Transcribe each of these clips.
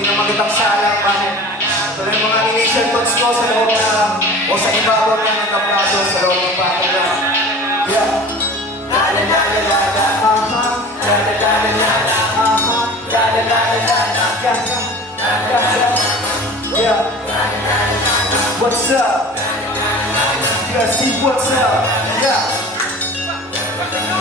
pinamagitang salang pa. Ito na yung mga initial thoughts ko sa loob na, o sa ibabaw na nagkaplato sa loob ng battle na. Yeah. La la la la la la, aha. La la la la la la, aha. La la la la la la, yeah. Yeah. What's up? Yeah, Steve, what's up? Yeah.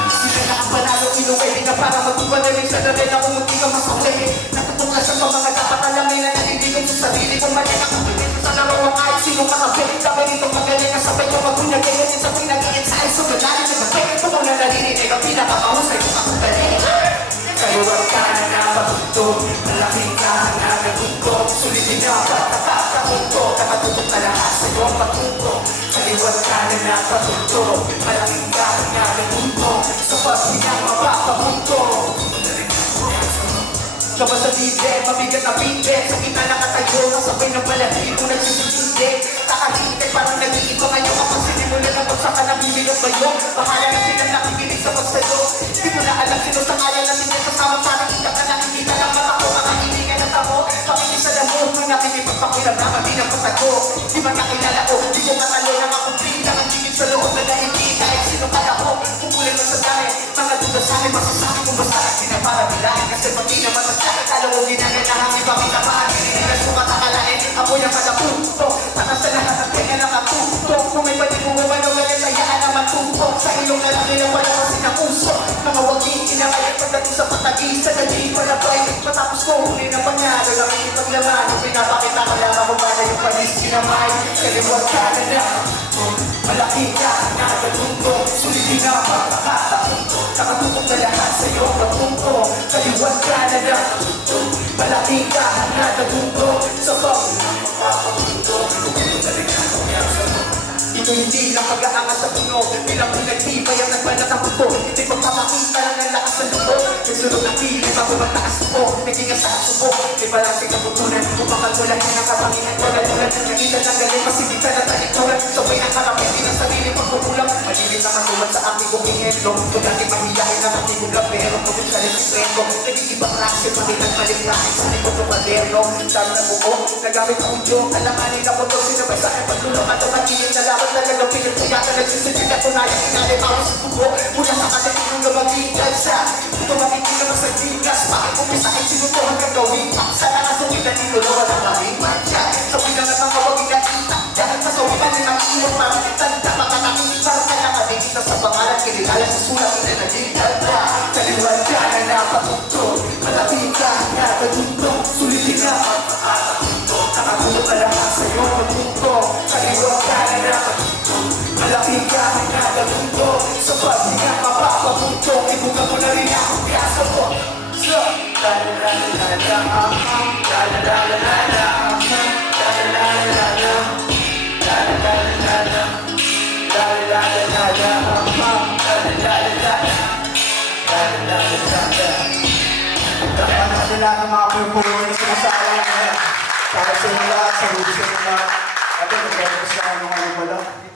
Sila na ang panalo, inuwi na para magpapalalim sa dami na kung hindi ka masakli. Natutuklasan pa mga dapat alamin na naliligon sa sarili kung mali ang kapitid sa laro ng kahit sino makapit. Kami rito magaling ang sabay ko magbunyagayin din sa pinag-i-insight. So ganahin sa kapit, ito mo na naririnig ang pinakamahusay kung kakagaling. Kaluwag ka na napatugtog, malaking kahangan ng tugtog. Sulitin na pagkakakahugtog, nakatutok na lahat sa iyong patugtog. Kaliwag ka na napatugtog, malaking kahangan ng tugtog. Sa paghinang mapapahugtog. Labas sa DJ, mabigat na bitin. Sa kita nakatayo, kasabay ng balahibo nagsisintindi. Kakahintay parang nag-iiba ngayon. Kapag sinimulan na bagsak ka ng bibigang bayo. Bahala na silang nakikinig sa pagsayo. Di mo na alam sino sa kaya natin yan. Kasama sana kita ka nakikita ng mata ko. Mga hiningan na tamo, pakinig sa damo. Kung natin ipagpakiram na kami ng pasago. Di ba nakilala ko, di ko matalo na makumpli. Lang ang tigil sa loob na dahibi. Kahit sino ka ako, kukunin mo sa dami. Mga duda sa akin, masasabi kung basta na para bilangin. Kasi pag di naman masyari, talo mo ginaganahan. Iba kita maaginigas kung matakalain. Apoy ang kadaputo, takas sa lahat at kanya nakatuto. Kung may pwede mo gumano, galit ayaan na matupok. Sa ilong na lang nilang wala kasi na puso. Mga waging kinakalit pagdating sa patagisan. Naging palabay, matapos ko huli na pangyari. Lamang ipaglaman, pinapakita ko lamang kung paano yung panis kinamay. Kaliwag ka na na, malaki ka na nagtungko. Sulitin na pagkakataunto, nakatutok na lahat sa iyong pagtungko. Kaliwag ka na na, malaki ka na nagtungko. Sa pagkakataunto, ito hindi lang mag-aangat sa puno. Bilang pinagtibay ang nagbalat ang puto. Hindi magpapakita lang ng lakas ng loob. Nagsunod ng piling bago magtaas po. Naging sa subo, may balasing ang putunan. Umakalmulan niya ng kapanginan. Magalulan ng nagitan ng galing. Masibitan ng talikuran. Sabay ng karapin, di ng sarili pagkukulang. Malilit na katulad sa aking kong ihendo. Kung dati mahiyahin na katibugla. Pero kung sa respeto, naging ibang klase. Pakilang maliglahin sa likod ng maderno. Dami na buko, nagamit ang udyong. Alanganin na puto, sinabay sa akin pagtulong. At ang magiging na laban talagang pinagpuyatan. Nagsisipin at tunayan, inalimawas sa buko. Mula sa kadating ng magigal sa ito makikita mo sa gigas. Bakit umisahin sinuto hanggang gawin pa. Sa nakasungit na tinulo, walang maring matya. Sa pinangat ng kawagin na kita. Dahil kasawitan din ang iyon, parang itanda. Makakakingit parang kalakabigita sa pangalan. Kinikala sa sulat, ina na gigal pa. Kaliwag ka na napatugtog, malapit ka na nagtugtog. Sulitin na pagkakataunto, nakatulog ka lahat sa iyong pagtugtog. Kaliwag ka na napatugtog, malapit ka na nagtugtog. Sa paghinga mapapagtugtog, ibuka mo na rin ako kaso ko. So, la la la la la la, la la la la la la, la la la la la la, la la la la la la, la la la la la la, la la la la la, la la la la la, la la la la la. Dapat natin lahat ng mga performance na sa alam na para sa inyo lahat, sa huli sa inyo lahat. At ito, sa ano nga yung wala.